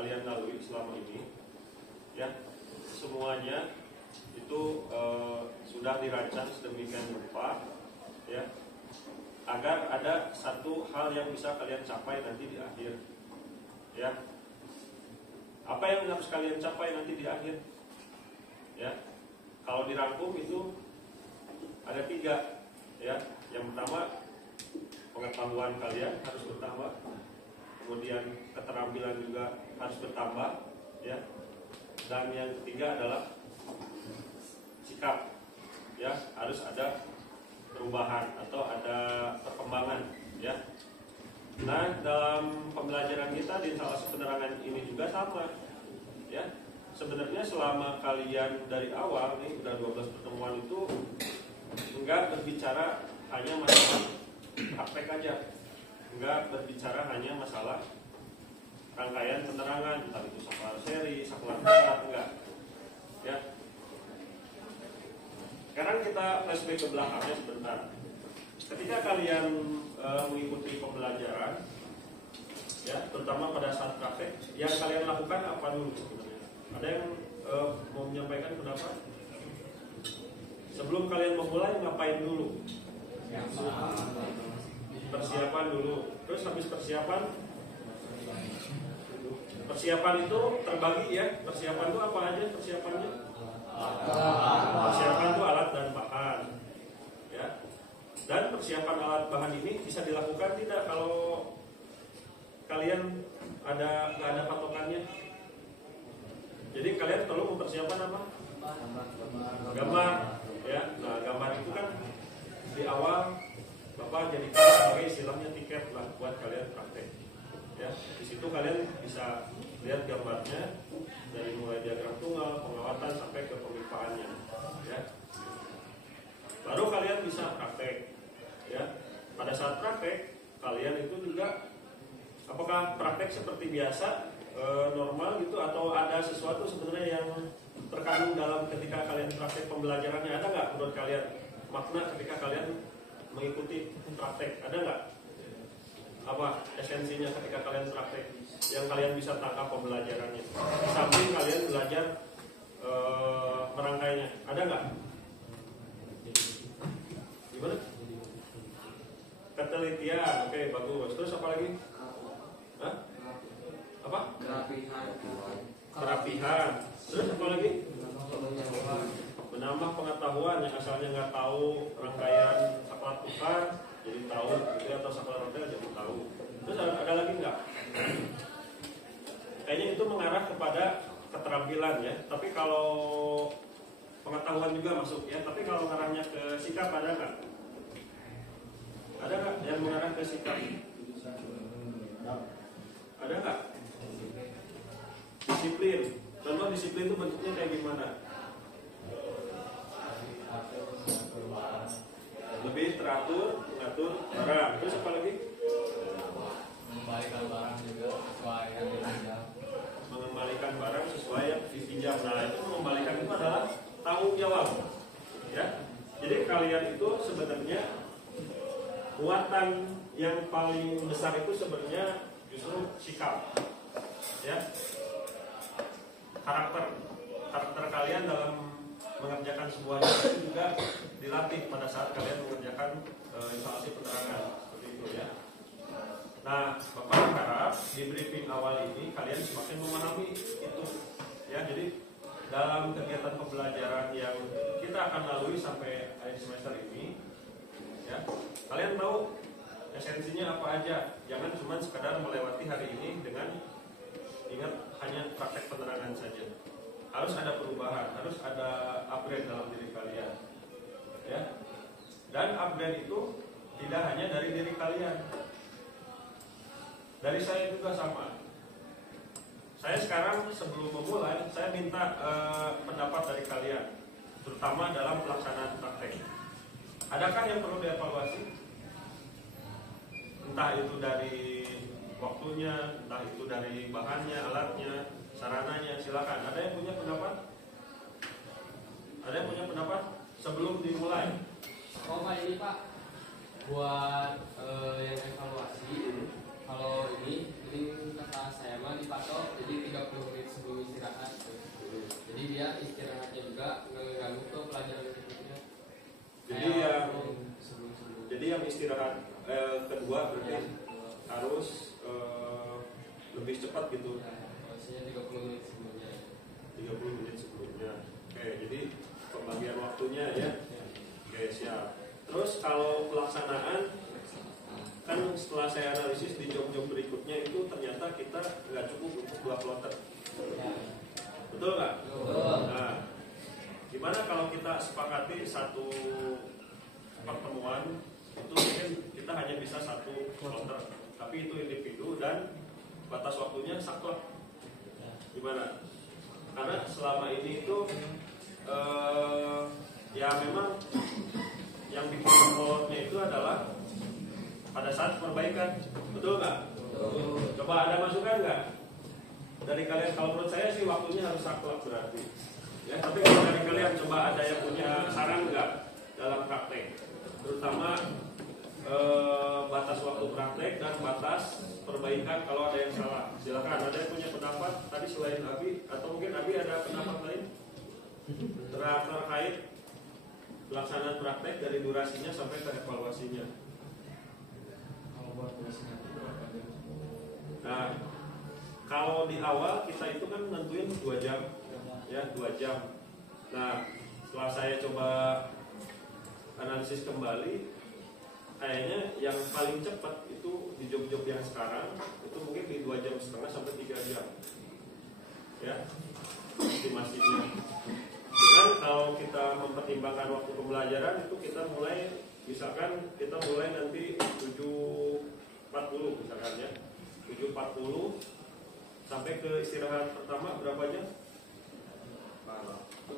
kalian lalui selama ini, ya, semuanya itu sudah dirancang sedemikian rupa, ya, agar ada satu hal yang bisa kalian capai nanti di akhir, ya. Apa yang harus kalian capai nanti di akhir, ya? Kalau dirangkum itu ada 3, ya. Yang pertama, pengetahuan kalian harus bertambah, kemudian keterampilan juga harus bertambah, ya. Dan yang ketiga adalah sikap, ya, harus ada perubahan atau ada perkembangan, ya. Nah, dalam pembelajaran kita di instalasi penerangan ini juga sama, ya. Sebenarnya selama kalian dari awal nih udah 12 pertemuan itu enggak berbicara hanya masalah praktek aja, enggak berbicara hanya masalah rangkaian penerangan, entah itu saklar seri, saklar besar, enggak, ya. Sekarang kita flashback ke belakangnya sebentar. Ketika kalian mengikuti pembelajaran, ya, terutama pada saat praktek, yang kalian lakukan apa dulu sebenarnya? Ada yang mau menyampaikan pendapat? Sebelum kalian memulai ngapain dulu? Persiapan dulu. Terus habis persiapan itu terbagi, ya. Persiapan itu apa aja persiapannya? Persiapan itu alat dan bahan, ya. Dan persiapan alat bahan ini bisa dilakukan tidak kalau kalian nggak ada patokannya? Jadi kalian perlu mempersiapkan apa? Gambar, ya. Nah, gambar itu kan di awal Bapak jadikan sebagai istilahnya tiket lah buat kalian praktek, ya. Di situ kalian bisa lihat gambarnya dari mulai diagram tunggal, pengawatan sampai ke pemipaannya, ya. Baru kalian bisa praktek, ya. Pada saat praktek kalian itu juga apakah praktek seperti biasa, normal gitu, atau ada sesuatu sebenarnya yang terkandung dalam ketika kalian praktek pembelajarannya? Ada nggak menurut kalian makna ketika kalian mengikuti praktek? Ada nggak apa esensinya ketika kalian praktek yang kalian bisa tangkap pembelajarannya? Di samping kalian belajar merangkainya, ada nggak? Gimana? Ketelitian, oke, bagus. Terus apa lagi? Hah? Apa? Kerapihan. Terus apa lagi? Menambah pengetahuan, yang asalnya nggak tahu rangkaian saklar tukar jadi tahu, gitu, atau saklar hotel jadi tahu. Terus ada lagi nggak? Kayaknya itu mengarah kepada keterampilan, ya. Tapi kalau pengetahuan juga masuk, ya. Tapi kalau mengarahnya ke sikap ada nggak? Ada nggak yang mengarah ke sikap? Ada nggak? Disiplin. Contoh disiplin itu bentuknya kayak gimana? Lebih teratur, mengatur barang. Terus apa lagi? Mengembalikan barang juga sesuai yang dipinjam. Mengembalikan barang sesuai yang dipinjam. Nah, itu mengembalikan itu adalah tanggung jawab, ya. Jadi kalian itu sebenarnya muatan yang paling besar itu sebenarnya justru sikap, ya. Karakter kalian dalam mengerjakan sebuah itu juga dilatih pada saat kalian mengerjakan instalasi penerangan, seperti itu, ya. Nah, Bapak harap di briefing awal ini kalian semakin memahami itu, ya. Jadi dalam kegiatan pembelajaran yang kita akan lalui sampai akhir semester ini, ya, kalian tahu esensinya apa aja. Jangan cuma sekadar melewati hari ini dengan ingat hanya praktek penerangan saja. Harus ada perubahan, harus ada upgrade dalam diri kalian, ya. Dan upgrade itu tidak hanya dari diri kalian, dari saya juga sama. Saya sekarang sebelum memulai, saya minta pendapat dari kalian, terutama dalam pelaksanaan praktek. Adakah yang perlu dievaluasi? Entah itu dari waktunya, entah itu dari bahannya, alatnya, sarananya. Silakan. Ada yang punya pendapat? Ada yang punya pendapat sebelum dimulai? Oh Pak, ini Pak, buat yang evaluasi, kalau ini Ini kata saya mah dipatok jadi 30 menit sebelum istirahat. Jadi dia istirahatnya juga ngeganggu ke pelajaran berikutnya. Jadi yang istirahat kedua berarti harus lebih cepat gitu. Maksudnya 30 menit sebelumnya. 30 menit sebelumnya. Oke, jadi pembagian waktunya ya. Oke, siap. Terus kalau pelaksanaan, kan setelah saya analisis di job-job berikutnya itu ternyata kita nggak cukup untuk 2 kloter. Betul nggak? Betul. Nah, gimana kalau kita sepakati satu pertemuan itu mungkin kita hanya bisa 1 kloter, tapi itu individu dan batas waktunya saklek. Gimana? Karena selama ini itu ya memang yang bikin molotnya itu adalah pada saat perbaikan, betul nggak? Coba ada masukan nggak dari kalian? Kalau menurut saya sih waktunya harus saklek berarti. Ya, tapi kalau dari kalian coba ada yang punya saran nggak dalam praktek, terutama batas waktu praktek dan batas perbaikan kalau ada yang salah. Silakan, ada yang punya pendapat tadi selain Abi, atau mungkin Abi ada pendapat lain terkait pelaksanaan praktek dari durasinya sampai ke evaluasinya. Nah, kalau di awal kita itu kan nentuin 2 jam, ya 2 jam. Nah, setelah saya coba analisis kembali, kayaknya yang paling cepat itu di job-job yang sekarang itu mungkin di 2,5 jam sampai 3 jam, ya estimasinya. Dengan kalau kita mempertimbangkan waktu pembelajaran itu kita mulai, misalkan kita mulai nanti 7.40 misalkan ya, 7.40 sampai ke istirahat pertama berapa jam? 2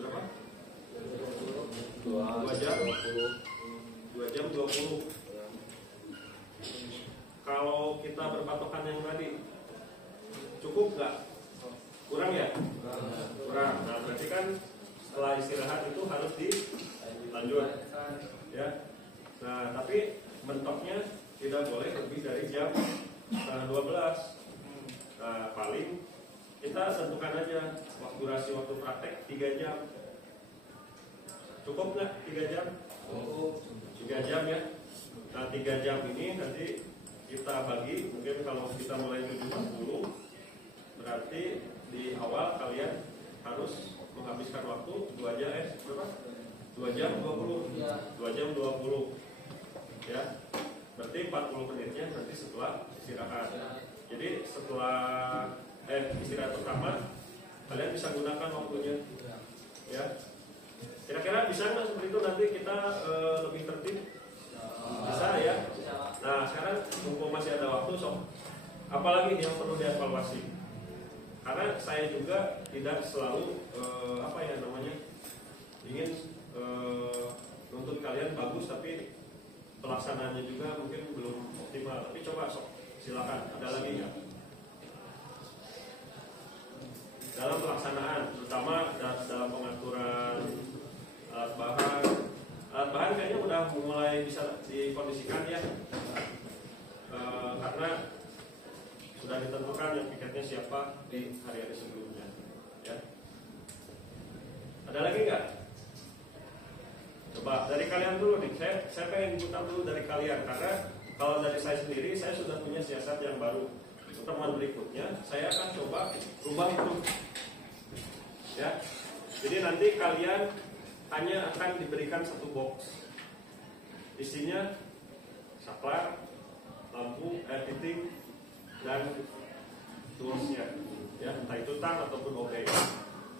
berapa? 2 jam 20. Kalau kita berpatokan yang tadi cukup nggak? Kurang ya? Kurang. Nah, berarti kan setelah istirahat itu harus dilanjut, ya. Nah, tapi mentoknya tidak boleh lebih dari jam 12. Nah, paling kita tentukan aja durasi waktu praktek 3 jam. Cukup nggak 3 jam? 3 jam ya. Nah, 3 jam ini nanti kita bagi, mungkin kalau kita mulai 7.40 berarti di awal kalian harus menghabiskan waktu 2 jam berapa? 2 jam 20. 2 jam 20. Ya. Berarti 40 menitnya nanti setelah istirahat. Jadi setelah istirahat pertama kalian bisa gunakan waktunya. Ya. Kira-kira bisa nggak seperti itu nanti kita lebih tertib? Bisa ya. Nah, sekarang mumpung masih ada waktu, apalagi yang perlu dievaluasi? Karena saya juga tidak selalu ingin nuntut kalian bagus, tapi pelaksanaannya juga mungkin belum optimal. Tapi coba silakan, ada lagi nggak? Dalam pelaksanaan, terutama dalam pengaturan alat bahan kayaknya udah mulai bisa dikondisikan ya, karena sudah ditentukan yang piketnya siapa di hari-hari sebelumnya. Ya. Ada lagi nggak? Coba dari kalian dulu nih. Saya pengen putar dulu dari kalian, karena kalau dari saya sendiri saya sudah punya siasat yang baru. Pertemuan berikutnya saya akan coba rubah itu. Ya. Jadi nanti kalian hanya akan diberikan 1 box. Isinya saklar, lampu, air fitting, dan toolsnya, ya, entah itu tang ataupun OB.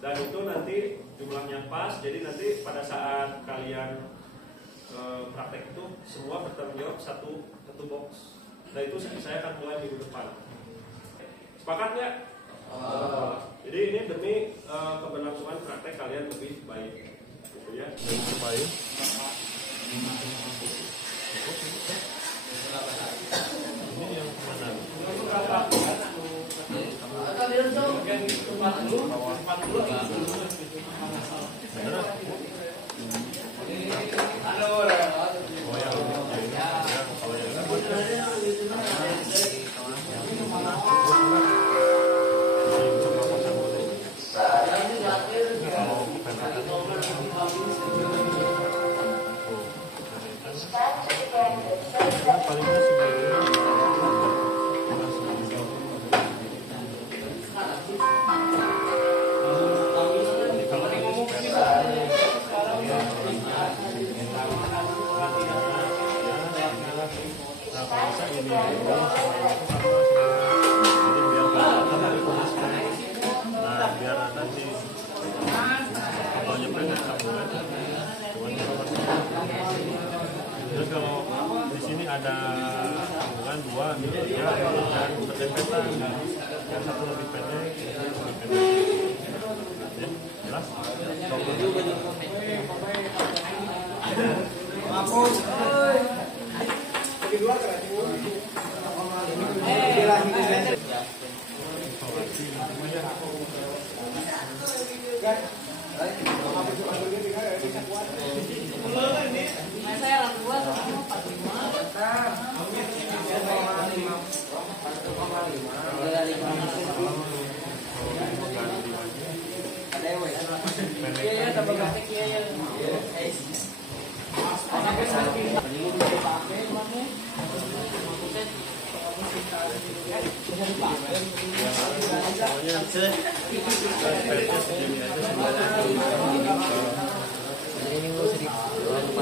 Dan itu nanti jumlahnya pas, jadi nanti pada saat kalian praktek itu semua bertanggung jawab satu box. Nah itu saya akan mulai minggu depan. Sepakat nggak? Jadi ini demi keberlangsungan praktek kalian lebih baik, gitu ya. Lebih baik. Ini yang mana? Halo. palingnya segini. Terus kalau di sini ada tabungan dua, tiga, dan berdempetan. Yang satu lebih pendek, lebih pendek. Ya, jelas?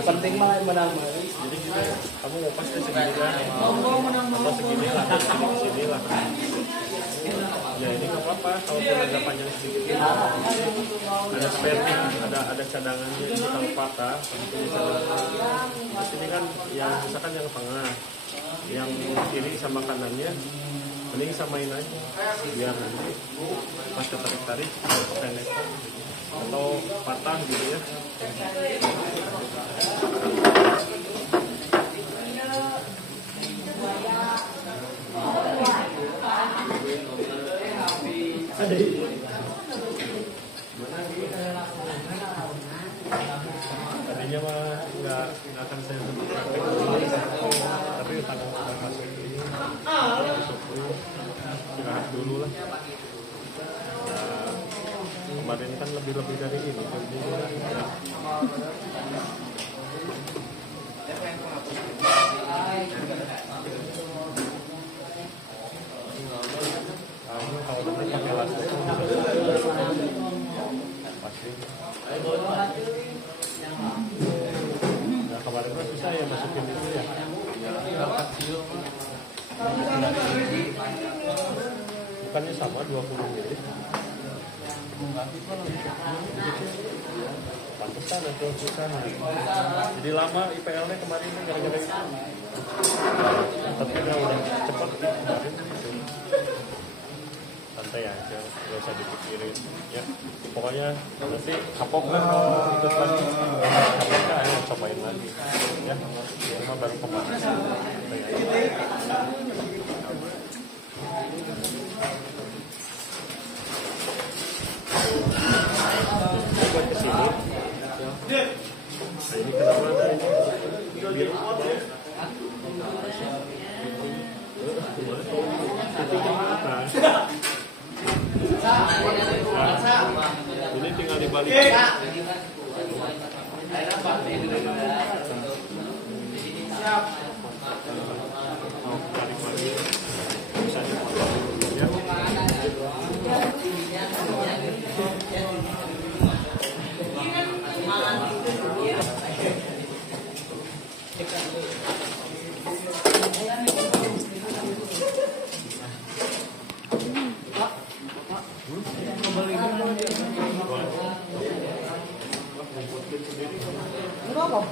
Penting malah menang. Jadi gitu, kamu mau pasti segini kan? Atau segini lah, segini lah. Ya ini nggak apa-apa, kalau ada panjang sedikit. Ada spare, ada cadangannya. Ini kalau patah, itu bisa. Terus ini kan yang misalkan yang tengah, yang kiri sama kanannya, mending samain aja. Biar nanti pas ketarik-tarik pendek atau patah gitu ya. Tadinya mah nggak akan saya sebut praktek ini, tapi tanggal masuk ini besok dulu istirahat dulu lah. Kemarin kan lebih dari ini kan ya. Kamu kalau pakai elastik pasti. Nah kemarin kan susah ya masukin itu ya. Bukannya sama 20 mili. Pantesan atau susah. Jadi lama IPL-nya kemarin gara-gara itu. Tapi udah cepat gitu kemarin. Santai aja, nggak usah dipikirin ya. Pokoknya nanti kapok lah kalau ikut lagi, kapok kan ayo cobain lagi ya. Cuma baru pemanasan. Ini buat kesini. Nah ini kenapa ada ini biru? Ini tinggal dibalik. Tarik lagi. Bisa dipotong ya.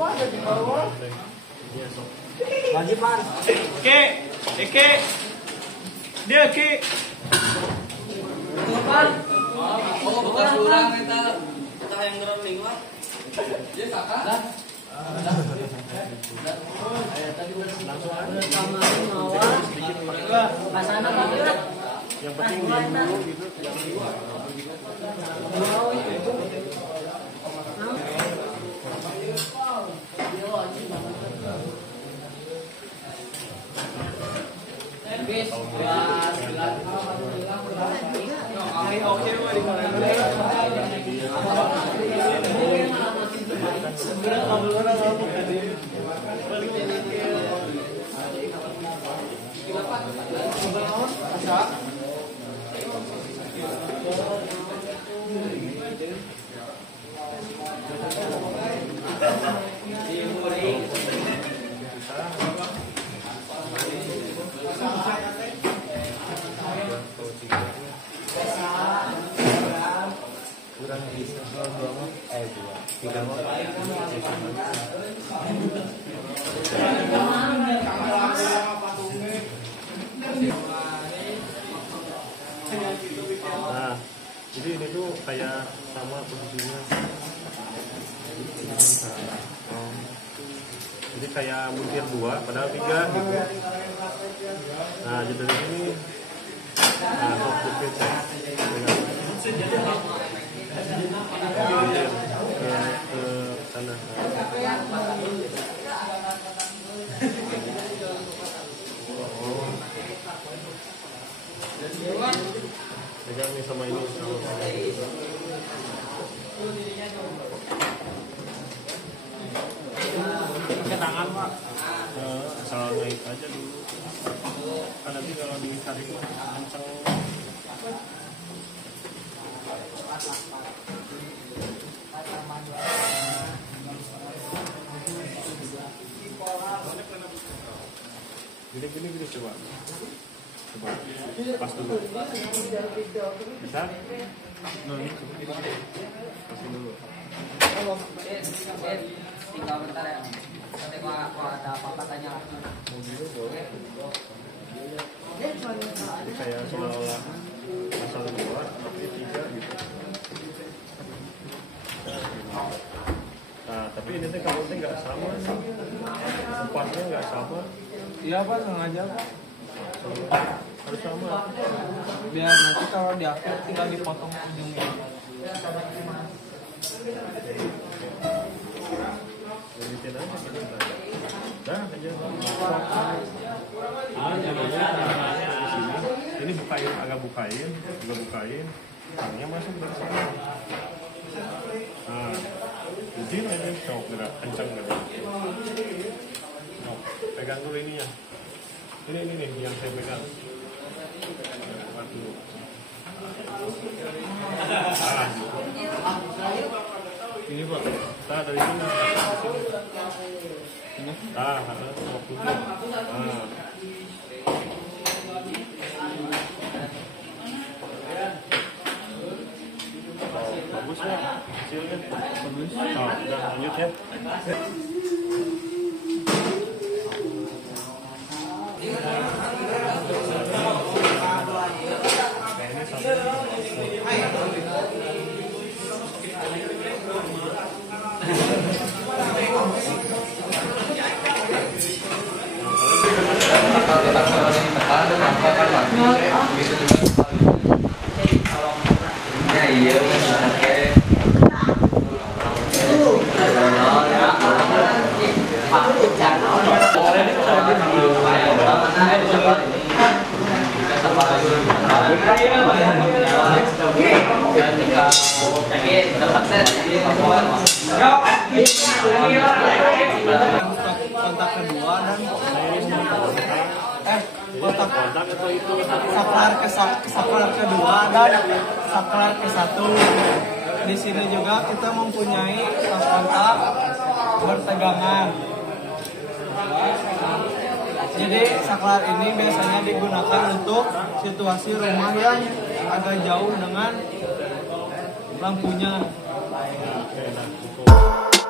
Ada di bawah. Wajiban. Eke. Dia Ki. Kapan? Oh, bekas urang eta yang gerak lingwat. Dia kakak. Tadi langsung ada sama mawar. Kasana tadi. Yang penting diam dulu gitu. Jadi kayak muntir 2 padahal 3 gitu. Nah jadi dari sini top bukit saya muntir ke sana. Pegang nih sama ini. Pakai tangan Pak. Asal naik aja dulu. Kan nanti kalau ditarik kencang. Gini coba. Coba pas dulu. Bisa? Nah, ini pasin dulu. Tinggal bentar ya. Nanti kalau ada apa-apa tanya lagi. Mobilnya boleh. Jadi kayak seolah-olah pasang 2 tapi 3 gitu. Nah, tapi ini tuh kalau nggak sama nih, tempatnya nggak sama. Iya Pak, sengaja Pak. Harus sama. Biar nanti kalau di akhir tinggal dipotong ujungnya. Limitin aja gitu. Dah aja. Ini jadinya di sini. Ini agak bukain. Tangnya masuk dari sana. Nah, izin aja cowok gerak kencang gerak. Pegang dulu ini ya. Ini nih yang saya pegang. Buat dulu. Ini Pak. Nah, dari sini. Ini. Waktu itu. Bagus ya hasilnya. Bagus. Udah lanjut ya. Kontak kedua dan kontak atau itu saklar kedua dan saklar ke-1. Di sini juga kita mempunyai kontak bertegangan. Jadi saklar ini biasanya digunakan untuk situasi rumah yang agak jauh dengan lampunya. Oke, nah, cukup.